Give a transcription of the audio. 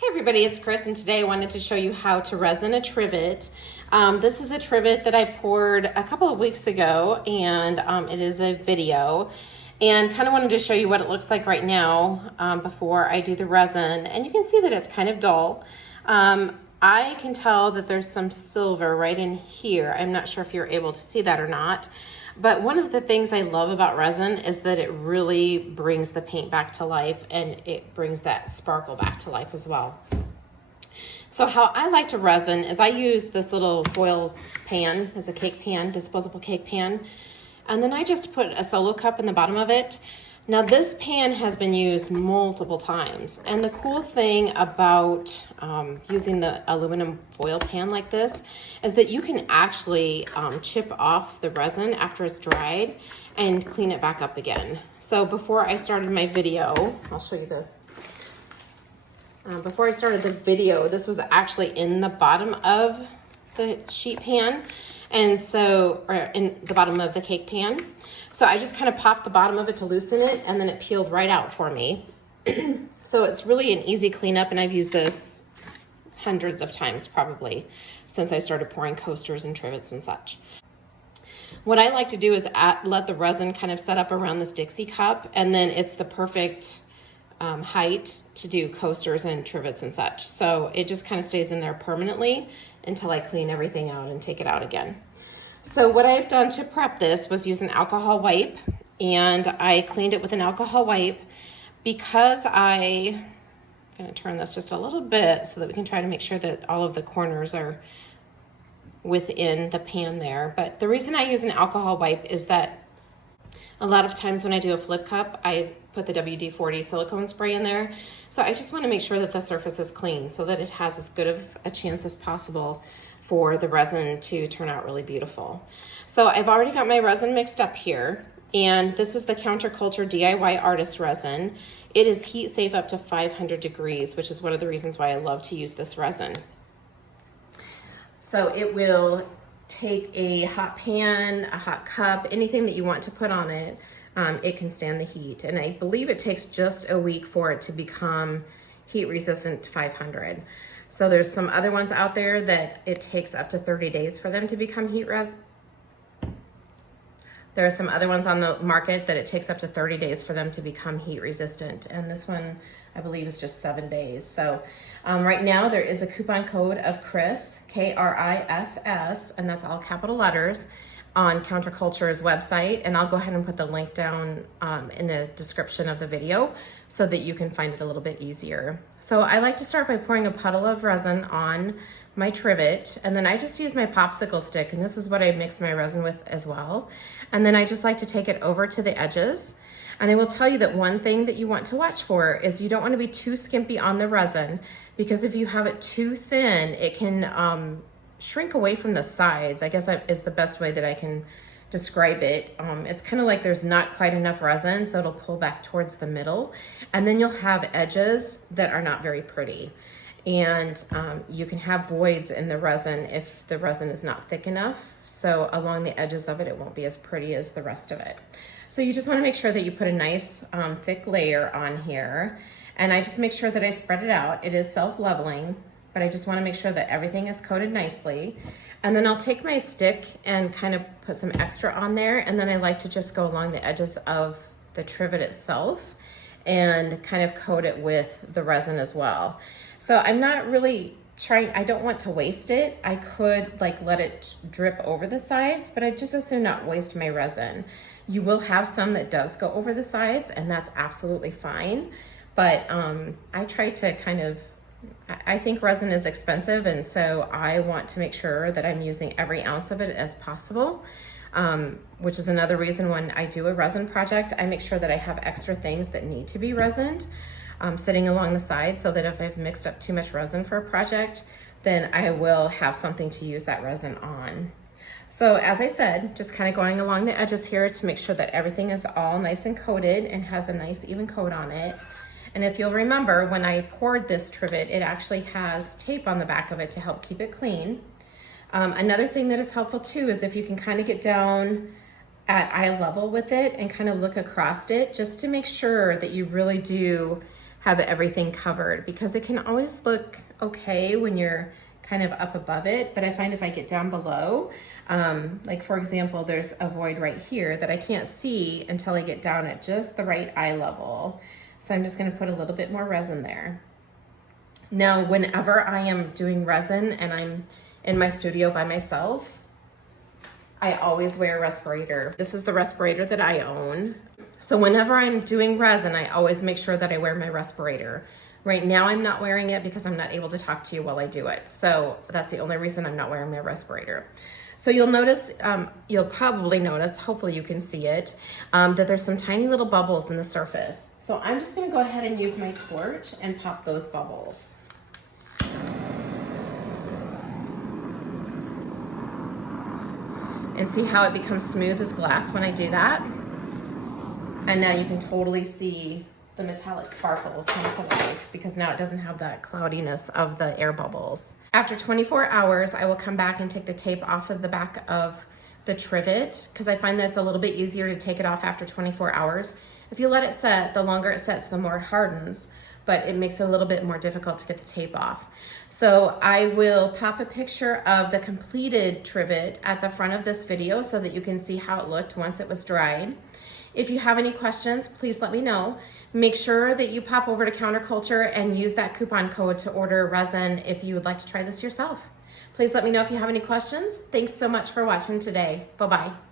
Hey everybody, it's Chris, and today I wanted to show you how to resin a trivet. This is a trivet that I poured a couple of weeks ago, and it is a video. And kind of wanted to show you what it looks like right now before I do the resin. And you can see that it's kind of dull. I can tell that there's some silver right in here. I'm not sure if you're able to see that or not. But one of the things I love about resin is that it really brings the paint back to life, and it brings that sparkle back to life as well. So how I like to resin is I use this little foil pan as a cake pan, disposable cake pan. And then I just put a solo cup in the bottom of it. Now this pan has been used multiple times. And the cool thing about using the aluminum foil pan like this is that you can actually chip off the resin after it's dried and clean it back up again. So before I started my video, I'll show you before I started the video, this was actually in the bottom of the sheet pan. And so, or in the bottom of the cake pan. So I just kind of popped the bottom of it to loosen it, and then it peeled right out for me. So it's really an easy cleanup, and I've used this hundreds of times probably since I started pouring coasters and trivets and such. What I like to do is let the resin kind of set up around this Dixie cup, and then it's the perfect height to do coasters and trivets and such. So it just kind of stays in there permanently until I clean everything out and take it out again. So what I've done to prep this was use an alcohol wipe, and I cleaned it with an alcohol wipe because I'm gonna turn this just a little bit so that we can try to make sure that all of the corners are within the pan there. But the reason I use an alcohol wipe is that a lot of times when I do a flip cup, I put the WD-40 silicone spray in there. So I just want to make sure that the surface is clean so that it has as good of a chance as possible for the resin to turn out really beautiful. So I've already got my resin mixed up here, and this is the Counterculture DIY Artist Resin. It is heat safe up to 500 degrees, which is one of the reasons why I love to use this resin. So it will take a hot pan, a hot cup, anything that you want to put on it. It can stand the heat, and I believe it takes just a week for it to become heat resistant to 500. So there's some other ones out there that it takes up to 30 days for them to become There are some other ones on the market that it takes up to 30 days for them to become heat resistant, and this one I believe is just 7 days. So right now there is a coupon code of Chris, K-R-I-S-S, and that's all capital letters, on Counterculture's website, and I'll go ahead and put the link down in the description of the video so that you can find it a little bit easier. So I like to start by pouring a puddle of resin on my trivet, and then I just use my popsicle stick, and this is what I mix my resin with as well. And then I just like to take it over to the edges. And I will tell you that one thing that you want to watch for is you don't want to be too skimpy on the resin, because if you have it too thin, it can shrink away from the sides. I guess that is the best way that I can describe it. It's kind of like there's not quite enough resin, so it'll pull back towards the middle, and then you'll have edges that are not very pretty. And you can have voids in the resin if the resin is not thick enough. So along the edges of it, it won't be as pretty as the rest of it. So you just want to make sure that you put a nice thick layer on here. And I just make sure that I spread it out. It is self-leveling, but I just want to make sure that everything is coated nicely. And then I'll take my stick and kind of put some extra on there. And then I like to just go along the edges of the trivet itself and kind of coat it with the resin as well. So I'm not really trying, I don't want to waste it. I could like let it drip over the sides, but I just as soon not waste my resin. You will have some that does go over the sides, and that's absolutely fine. But I try to kind of, I think resin is expensive, and so I want to make sure that I'm using every ounce of it as possible, which is another reason when I do a resin project, I make sure that I have extra things that need to be resined sitting along the side, so that if I've mixed up too much resin for a project, then I will have something to use that resin on. So as I said, just kind of going along the edges here to make sure that everything is all nice and coated and has a nice even coat on it. And if you'll remember, when I poured this trivet, it actually has tape on the back of it to help keep it clean. Another thing that is helpful too is if you can kind of get down at eye level with it and kind of look across it, just to make sure that you really do have everything covered, because it can always look okay when you're kind of up above it, but I find if I get down below, like for example, there's a void right here that I can't see until I get down at just the right eye level. So I'm just gonna put a little bit more resin there. Now, whenever I am doing resin and I'm in my studio by myself, I always wear a respirator. This is the respirator that I own. So whenever I'm doing resin, I always make sure that I wear my respirator. Right now I'm not wearing it because I'm not able to talk to you while I do it. So that's the only reason I'm not wearing my respirator. So you'll notice, you'll probably notice, hopefully you can see it, that there's some tiny little bubbles in the surface. So I'm just gonna go ahead and use my torch and pop those bubbles. And see how it becomes smooth as glass when I do that? And now you can totally see the metallic sparkle come to life, because now it doesn't have that cloudiness of the air bubbles. After 24 hours, I will come back and take the tape off of the back of the trivet, because I find that it's a little bit easier to take it off after 24 hours. If you let it set, the longer it sets, the more it hardens, but it makes it a little bit more difficult to get the tape off. So I will pop a picture of the completed trivet at the front of this video so that you can see how it looked once it was dried. If you have any questions, please let me know. Make sure that you pop over to Counterculture and use that coupon code to order resin if you would like to try this yourself. Please let me know if you have any questions. Thanks so much for watching today. Bye-bye.